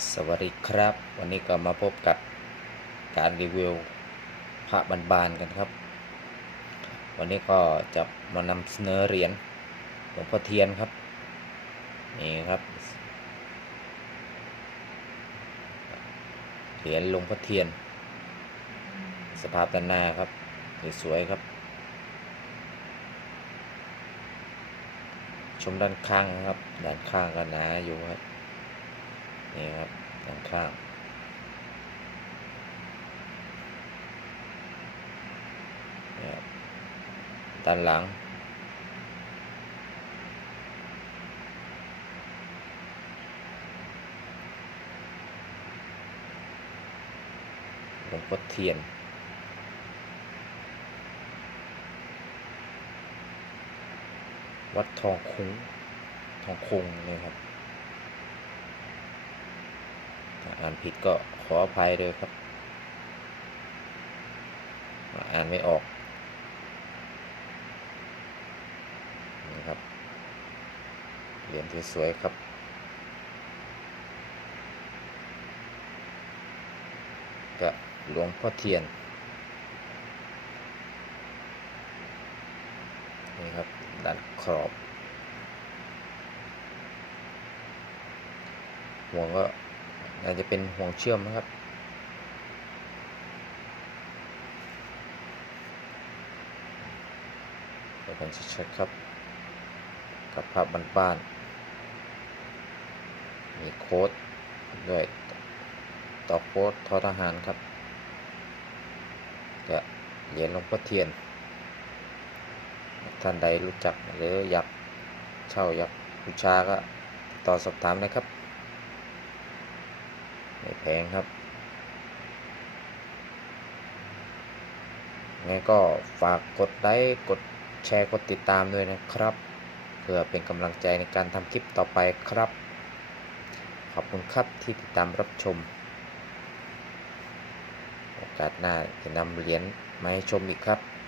สวัสดีครับ วันนี้ก็มาพบกับการรีวิวพระบานๆกันครับ วันนี้ก็จะมานำเสนอเหรียญหลวงพ่อเทียนครับ นี่ครับเหรียญหลวงพ่อเทียน สภาพด้านหน้าครับสวยๆครับ ชมด้านข้างครับด้านข้างก็หนาอยู่ครับ นี่ครับด้านข้างนี่ครับด้านหลัง หลวงพ่อเทียนวัดทองคุ้งทองคงนี่ครับ อ่านผิดก็ขออภัยด้วยครับ อ่านไม่ออกนี่ครับเหรียญที่สวยครับก็หลวงพ่อเทียนนี่ครับด้านขอบห่วงก็ น่าจจะเป็นห่วงเชื่อมนะครับ เดี๋ยวผมจะเช็คครับ กับภาพบ้านๆมีโค้ดด้วยต่อโค้ดทอทหารครับ จะเหรียญหลวงพ่อเทียน ท่านใดรู้จักหรืออยากเช่าอยากบูชาก็ต่อสอบถามนะครับ ไม่แพงครับไงก็ฝากกดไลค์กดแชร์กดติดตามด้วยนะครับ เพื่อเป็นกำลังใจในการทำคลิปต่อไปครับ ขอบคุณครับที่ติดตามรับชม โอกาสหน้าจะนำเหรียญมาให้ชมอีกครับ